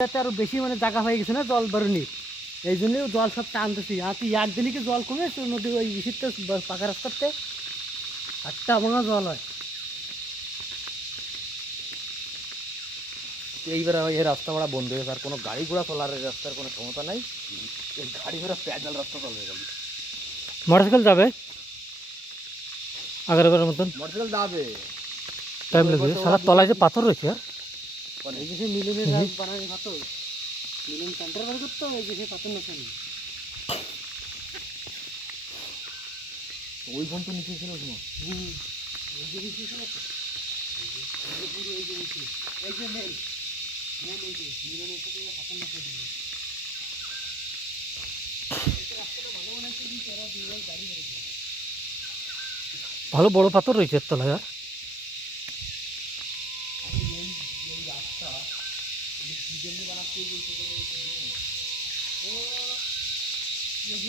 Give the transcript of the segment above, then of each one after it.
আরো বেশি মানে জায়গা হয়ে গেছে না জল বেরোনি, এই জন্যই জল সব টানতেছি। আর তুই একদিনই কি জল কমে নদী ওই শীতটা পাকা রাস্তাতে একটা ভাঙা জল হয়। এইবার এই রাস্তা ভাড়া বন্ধ হয়ে গেছে, আর কোনো গাড়ি ঘোড়া চলার রাস্তার কোনো ক্ষমতা নাই। এই গাড়ি ঘোড়া প্যাডাল রাস্তা চলবে গেল। মোটরসাইকেল যাবে আগের মতন মোটরসাইকেল যাবে, টাইম লাগবে। সারা তলায় যে পাথর রয়েছে আর এই যে মিলনের বানানো পাথর, মিলন সেন্টার বার করতে হবে, এই যে পাথর না কেন ওই ফোন তো নিচে ছিল তোমার। এই যে নিচে ছিল তো, এই যে নিচে, এই যে মেল মেল, এই যে মিলনের সাথে পাথর না করে দিল। ভালো বড় পাথর রয়েছে এর তলায়। আর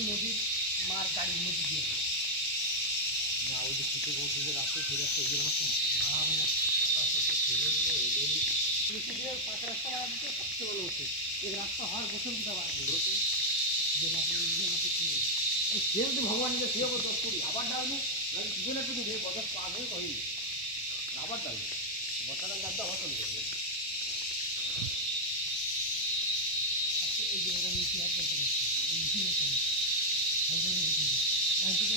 নদীর মার গাড়ির মধ্যে দিয়ে না, ওই যে শীতের মধ্যে যে রাস্তা সেই রাস্তা দিয়ে বানাচ্ছে না, মানে পাকা রাস্তা বানাতে সবচেয়ে ভালো হচ্ছে। এই রাস্তা হওয়ার বছর কোথা বানাবে যে মাটি ভগবান সে দশ করি আবার ডালবো দুজনে একটু দিয়ে বছর পাস হয়ে করি আবার ডালবো, বর্ষাকাল ডালতে আবার চলে যাবে। এই যে এরা নিচে আর রাস্তা এই নিচে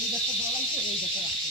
এই রাস্তা জল আছে, এই রাস্তা রাস্তা